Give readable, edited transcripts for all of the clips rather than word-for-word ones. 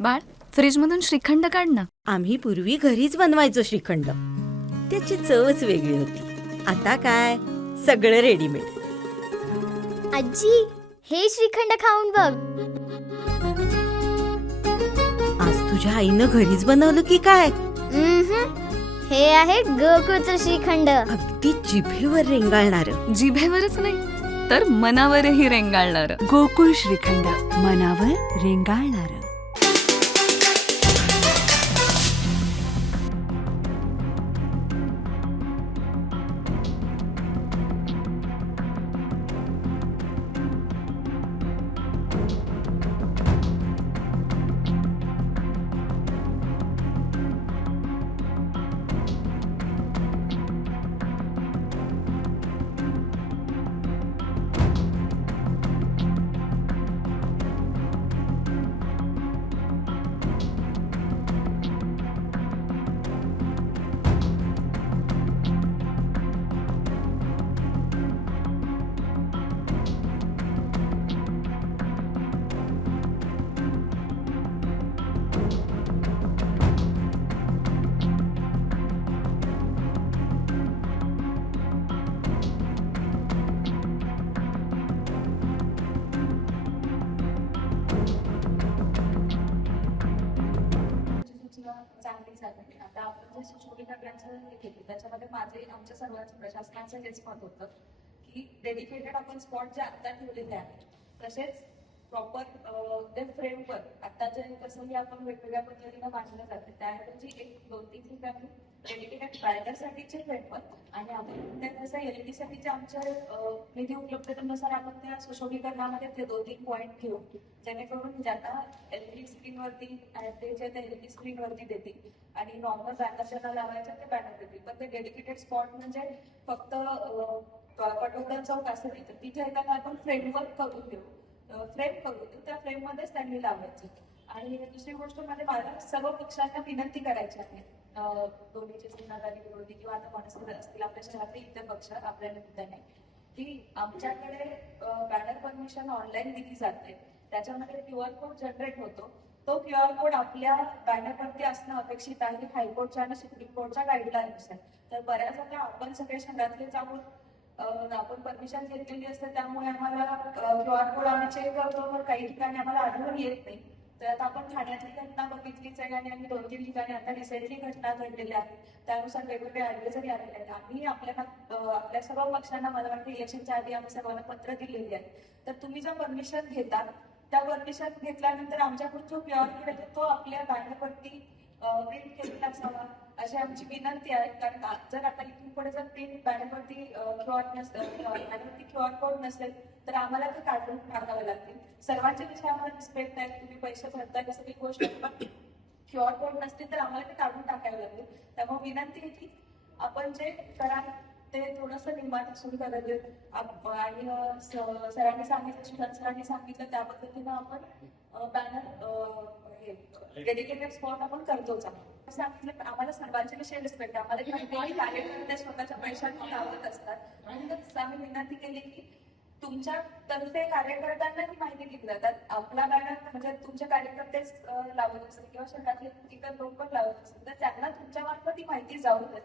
बाळ, फ्रीजमधून श्रीखंड काढ ना. आम्ही पूर्वी घरीच बनवायचो श्रीखंड. त्याची चवच वेगळी होती. आता काय सगळं रेडीमेड. आजी, हे श्रीखंड खाऊन बघ. आज तुझ्या आईनं घरीच बनवलं की काय? हे आहे गोकुळचं श्रीखंड. अगदी जिभेवर रेंगाळणार. जिभेवरच नाही तर मनावरही रेंगाळणार. गोकुळ श्रीखंड, मनावर रेंगाळणार. चांगली झाली. आता आपण जे सुशोभीकरणाचं हे घेतो त्याच्यामध्ये माझे आमच्या सर्वांचं प्रशासनाचं हेच मत होतं की डेडिकेटेड आपण स्पॉट जे आता ठेवलेले आहेत तसेच प्रॉपर ते फ्रेमवर्क आता जे कसंही आपण वेगवेगळ्या पद्धतीनं बांधलं जाते त्याऐवजी एक 2-3 ठिकाणी डेडिकेटेड ट्रायलरसाठीचे फ्रेमवर्क आणि आपण त्यात कसं LED साठीचे आमच्या निधी उपलब्धतेनुसार आपण त्या सुशोभीकरणामध्ये ते 2-3 पॉईंट घेऊ जेणेकरून ज्यांना LED स्क्रीनवरती ते जे LED स्क्रीनवरती देतील आणि नॉर्मल बॅनर लावायचं ते बॅनर देतील पण ते डेडिकेटेड स्पॉट म्हणजे फक्त पटवर्धन चौक असं नाही तर तिथे एखादा आपण फ्रेमवर्क करून देऊ फ्रेम करू त्या फ्रेम मध्येच त्यांनी लावायचं. आणि दुसरी गोष्ट म्हणजे मला सर्व पक्षांना विनंती करायची आहे दोन्हीचे सेनाधारी विरोधी किंवा आता मनसे असतील आपल्या शहरातील इतर पक्ष आपल्या निमित्ताने की आमच्याकडे बॅनर परमिशन ऑनलाईन दिली जाते त्याच्यामध्ये QR कोड जनरेट होतो तो QR कोड आपल्या बॅनरवरती असणं अपेक्षित आहे हायकोर्टच्या आणि सुप्रीम कोर्टच्या गाईडलाईननुसार. तर बऱ्याच आता आपण सगळे शहरातले जाऊन आपण परमिशन घेतलेली असते त्यामुळे आम्हाला QR कोड आम्ही चेक करतो तर काही ठिकाणी आम्हाला आढळून येत नाही. तर आता आपण ठाण्यातली घटना बघितलीच आहे आणि आम्ही 2-3 ठिकाणी आता रिसेंटली घटना घडलेल्या आहेत त्यानुसार वेगवेगळे ऍडव्हायझरी आलेले आहेत. आम्ही आपल्या सर्व पक्षांना मला वाटतं इलेक्शनच्या आधी आम्ही सर्वांना पत्र दिलेली आहे तर तुम्ही जर परमिशन घेता त्या परमिशन घेतल्यानंतर आमच्याकडून जो QR कोड आहे तो आपल्या बॅनरवरती प्रिंट केलेला असावा अशी आमची विनंती आहे. कारण जर आता इथून पुढे जर प्रिंट बॅनरवरती QR कोड नसेल तर आम्हाला ते काढून टाकावे लागतील. सर्वांचे विषय आम्हाला रिस्पेक्ट आहे तुम्ही पैसे भरताय सगळी गोष्ट पण QR कोड नसतील तर आम्हाला ते काढून टाकावे लागतील. त्यामुळे विनंती आहे की आपण जे कराल ते थोडस निर्माण सुरू करायचं आणि सरांनी सांगितलं सुशांत सरांनी सांगितलं त्या पद्धतीनं आपण बॅनर डेडिकेटेड स्पॉट आपण करतोच सांगितलं आम्हाला सर्वांचे विषय रिस्पेक्ट आहे आम्हाला काही कार्यकर्ते स्वतःच्या पैशातून लावत असतात म्हणूनच आम्ही विनंती केली की तुमच्या तर्फे कार्यकर्त्यांना ही माहिती दिली जातात आपला बॅनर म्हणजे तुमचे कार्यकर्तेच लावत असतील किंवा शहरातले इतर लोक पण लावत असतील तर त्यांना तुमच्या मार्फत ही माहिती जाऊ दे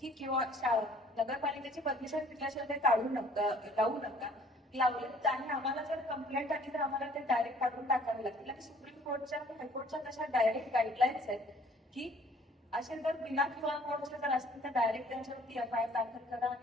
की किंवा शाळा नगरपालिकेची परमिशन दिल्याशिवाय ते काढू नका लावू नका लावले आणि आम्हाला जर कंप्लेंट आली तर आम्हाला ते डायरेक्ट काढून टाकावे लागतील आणि सुप्रीम कोर्टच्या हायकोर्टच्या तशा डायरेक्ट गाईडलाईन्स आहेत की असे जर बिना QR कोडचे जर असतील तर डायरेक्ट त्यांच्यावरती FIR दाखल करा आणि